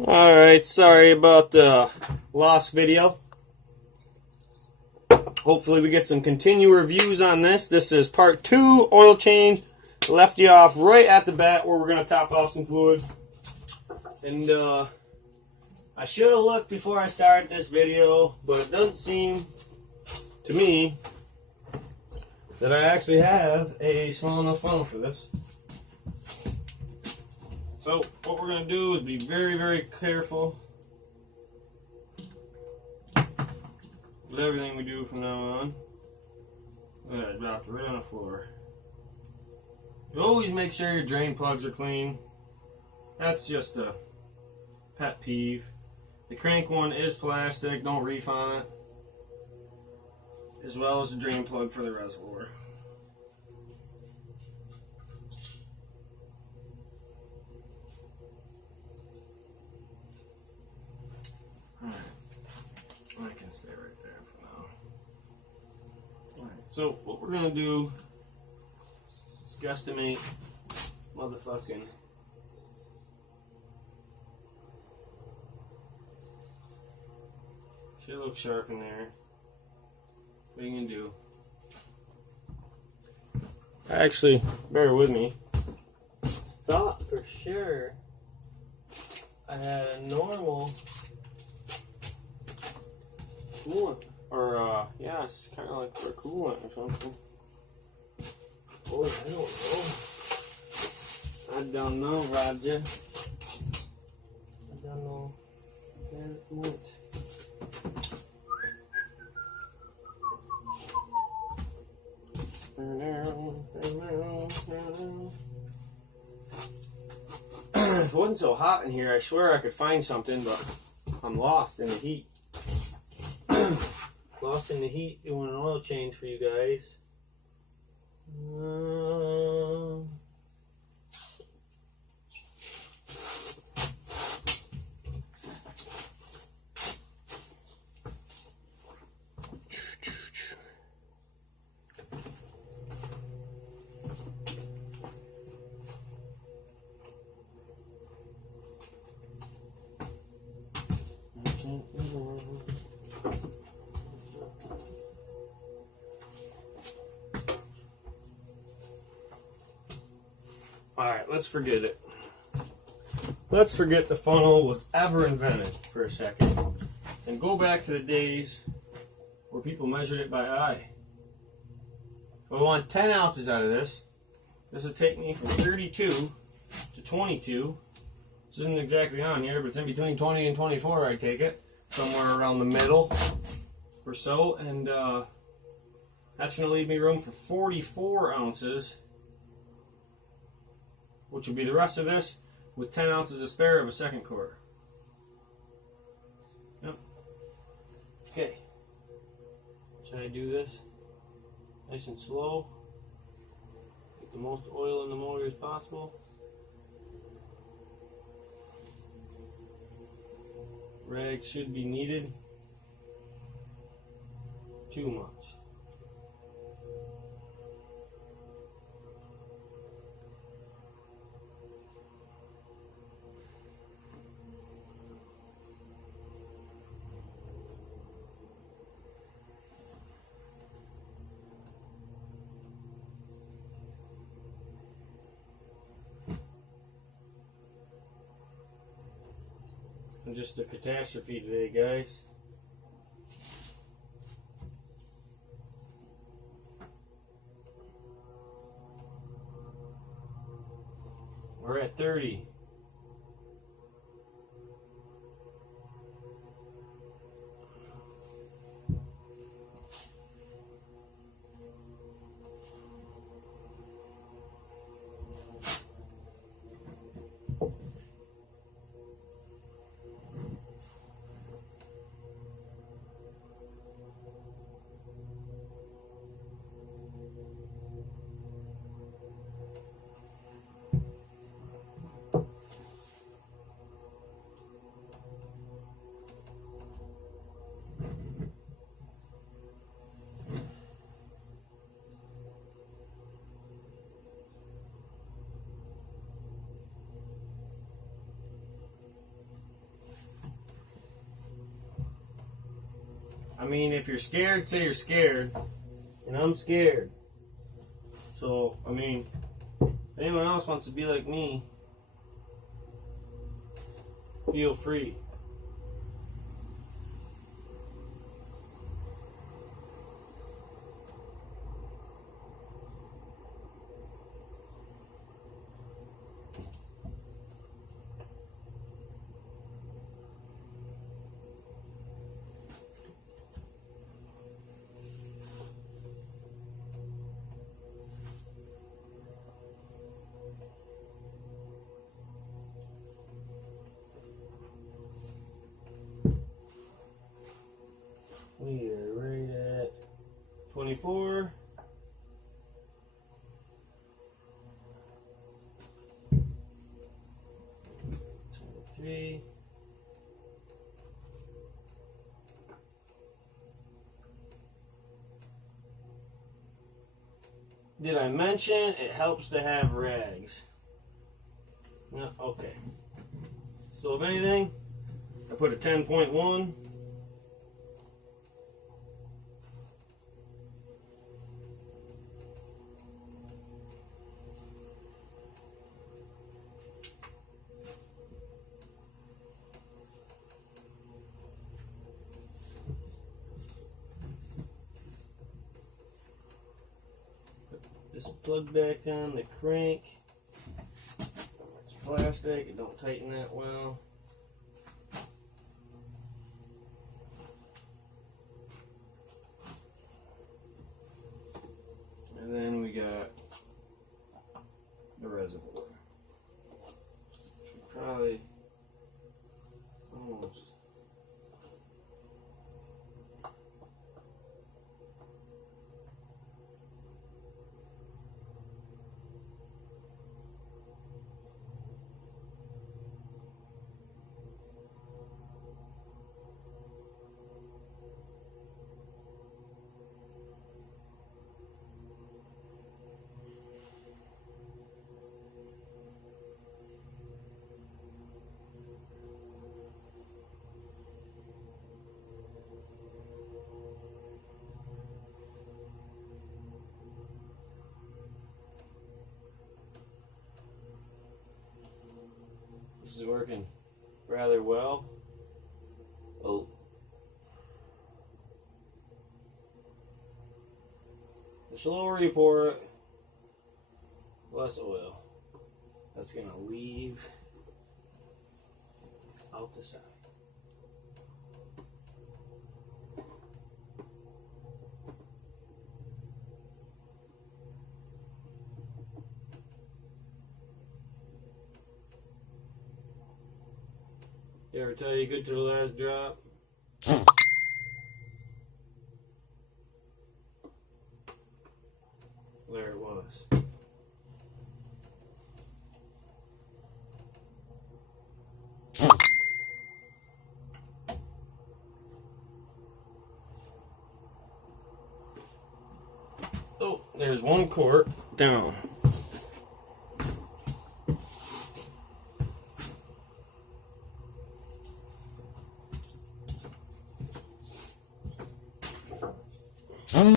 Alright, sorry about the lost video. Hopefully we get some continued reviews on this. This is part 2, oil change. Left you off right at the bat where we're going to top off some fluid. And I should have looked before I started this video, but it doesn't seem to me that I actually have a small enough funnel for this. So what we're going to do is be very, very careful with everything we do from now on. I dropped right on the floor. You always make sure your drain plugs are clean. That's just a pet peeve. The crank one is plastic, don't reef on it. As well as the drain plug for the reservoir. I can stay right there for now. Alright, so what we're going to do is guesstimate motherfucking should look sharp in there. What are you going to do? Actually, bear with me. Thought for sure I had a normal coolant, or yeah, it's kind of like for a coolant or something. Boy, I don't know, Roger. I don't know. There's coolant. If it wasn't so hot in here, I swear I could find something, but I'm lost in the heat. Lost in the heat doing an oil change for you guys. Alright, let's forget it. Let's forget the funnel was ever invented for a second. And go back to the days where people measured it by eye. If I want 10 ounces out of this, this would take me from 32 to 22. This isn't exactly on here, but it's in between 20 and 24, I take it. Somewhere around the middle or so. And that's going to leave me room for 44 ounces. Which will be the rest of this with 10 ounces of spare of a second quarter. Yep. Okay. Should I do this nice and slow? Get the most oil in the motor as possible. Rag should be needed. Too much. Just a catastrophe today, guys. We're at 30. I mean, if you're scared, say you're scared. And I'm scared. So, I mean, if anyone else wants to be like me, feel free. We are right at 24. 23. Did I mention it helps to have rags? No, okay. So if anything, I put a 10.1. This plug back on the crank. It's plastic, it don't tighten that well. And then we got the reservoir. Should probably almost. This is working rather well. Oh. The slower you pour it, less oil. That's going to leave out the side. Did I ever tell you good to the last drop? There it was. Oh, there's one quart down.